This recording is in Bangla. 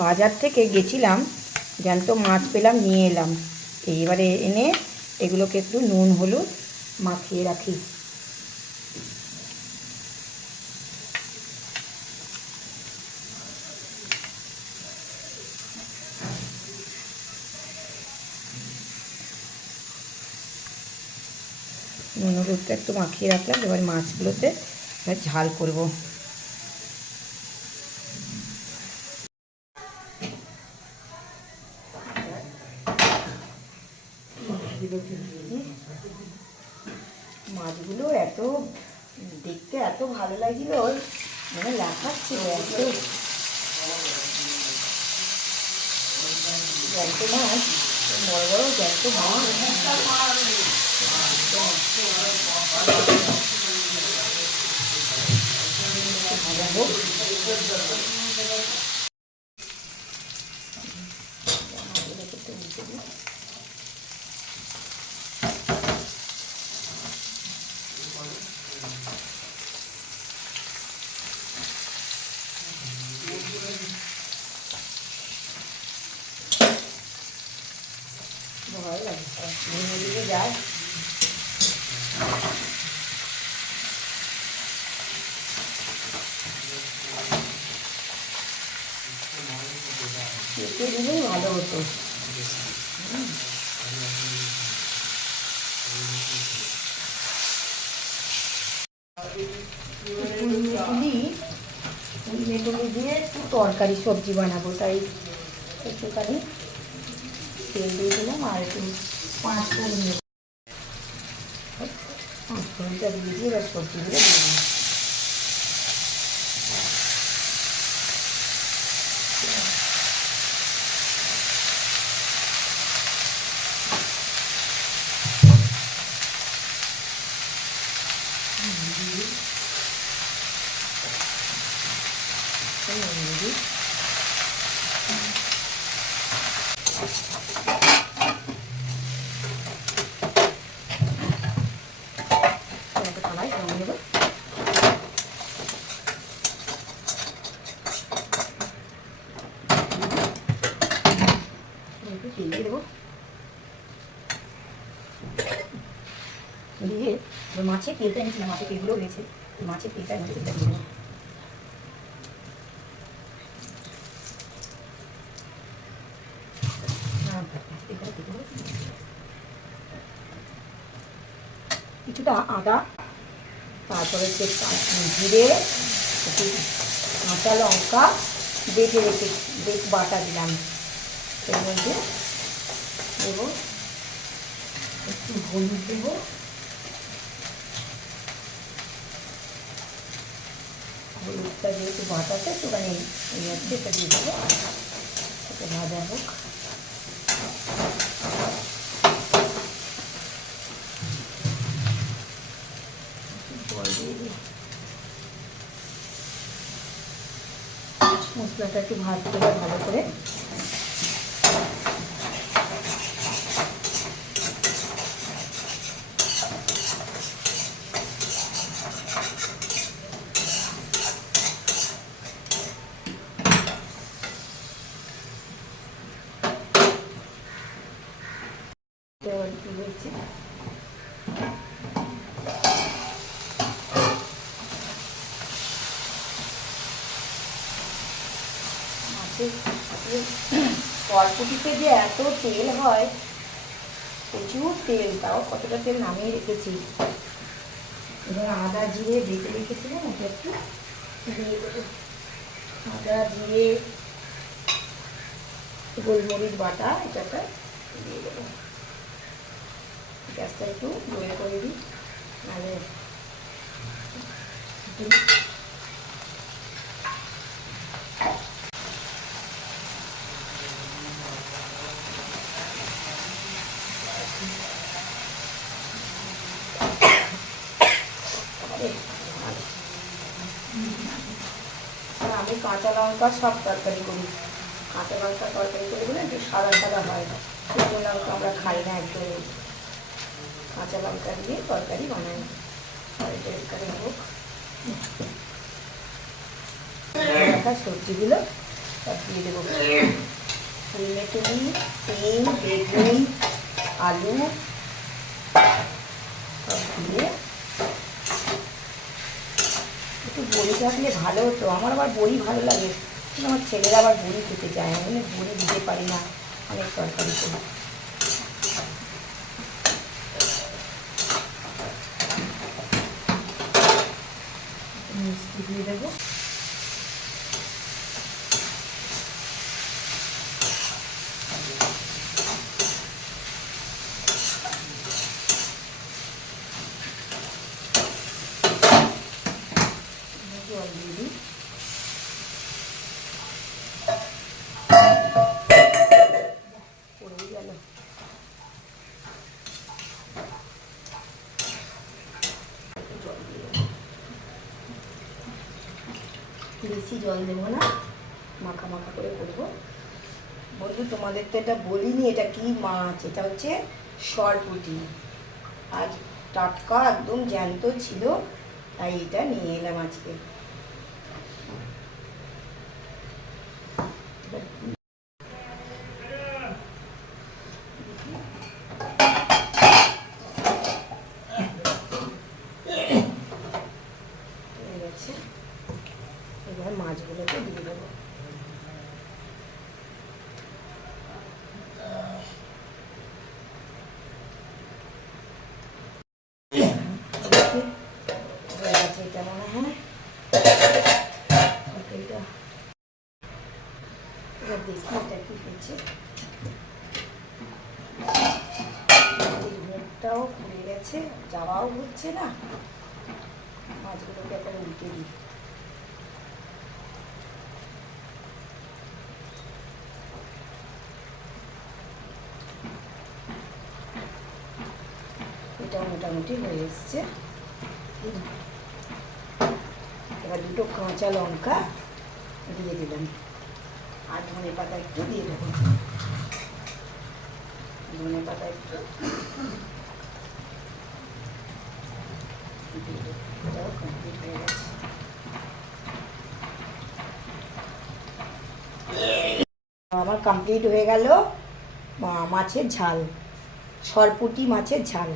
বাজার থেকে গেছিলাম, জ্যান্ত মাছ পেলাম, নিয়ে এলাম। এইবারে এনে এগুলোকে একটু নুন হলুদ মাখিয়ে রাখি। নুন হলুদটা একটু মাখিয়ে রাখলাম। এবার মাছগুলোতে ঝাল করব। মাছগুলো এত দেখতে এত ভালো লাগছিল, মানে লাফাচ্ছিল এত। জ্যান্ত মাছ, বড় বড় জ্যান্ত মাছ। ভাজা হোক। ভালো লাগে, ভেঙে দিকে যায়। কেটে দিলেই ভালো হতো। মেগুলি দিয়ে একটু তরকারি সবজি বানাবো, তাই একটুখানি তেল দিয়ে দিলাম আর একটু 5 ফোড়ন দিয়ে 5 ফোড়নটা দিয়ে দিয়ে এবার সবজিগুলো দিয়ে দিলাম। দিয়ে দেবো, দিয়ে মাছের তেলটা এনেছিলাম, মাছের তেলগুলো রয়েছে, মাছের তেলটা দিয়ে দেবো। কিছুটা আদা, তারপরে জিরে, কাঁচা লঙ্কা বেটে রেখে বাটা দিলাম। এর মধ্যে দেবো একটু হলুদ, দেবো হলুদটা যেহেতু বাটাতে একটুখানি এই হচ্ছে এটা দিয়ে দেবো, এটা ভাজা হোক। মশলাটা একটু ভাজতে হবে ভালো করে। কি হয়েছে, কড়াইশুঁটিতে যে এত তেল হয়, প্রচুর তেল, তাও কতটা তেল নামিয়ে রেখেছি। এবার আদা জিরে বেটে রেখেছিলাম, ওটা একটু দিয়ে দেবো। আদা জিরে গোলমরিচ বাটা এটাটা দিয়ে দেবো। গ্যাসটা একটু জোরে করে দিই, নাহলে আমি কাঁচা লঙ্কা সব তরকারি করি। কাঁচা লঙ্কা তরকারি করে দিলে একটু সাদা সাদা হয়, শুকনো লঙ্কা আমরা খাই না, একটু কাঁচা লঙ্কা দিয়ে তরকারি বানাই। তরকারি হোক, সবজিগুলো সব দিয়ে দেবো। ফুলমেটুলি, সিম, বেগুন, আলু সব দিয়ে একটু বড়ি থাকলে ভালো হতো। আমার আবার বড়ি ভালো লাগে, কিন্তু আমার ছেলেরা আবার বড়ি খেতে চায় না, আমি বড়ি দিতে পারি না অনেক তরকারিতে। মিষ্টি দিয়ে দেবো। জল দিয়ে দিই। পড়েই গেল। বেশি জল দেবো না, মাখা মাখা করে করবো। বন্ধু তোমাদের তো এটা বলিনি, এটা কি মাছ, এটা হচ্ছে সরপুঁটি। আজ টাটকা একদম জ্যান্ত ছিল, তাই এটা নিয়ে এলাম আজকে। এবার মাছগুলোকে দিয়ে দেবো। এটা মনে হয় এবার দেখি এটা কি হচ্ছে। মুখটাও খুলে গেছে, যাওয়াও হচ্ছে না। মাছগুলোকে এখন উল্টে দিই। এটা মোটামুটি হয়ে এসছে। এবার দুটো কাঁচা লঙ্কা দিয়ে দিলাম, আর ধনে পাতা একটু দিয়ে দেবো। ধনে পাতা একটু এটাও কমপ্লিট হয়ে গেছে। আমার কমপ্লিট হয়ে গেল মাছের ঝাল, সরপুঁটি মাছের ঝাল।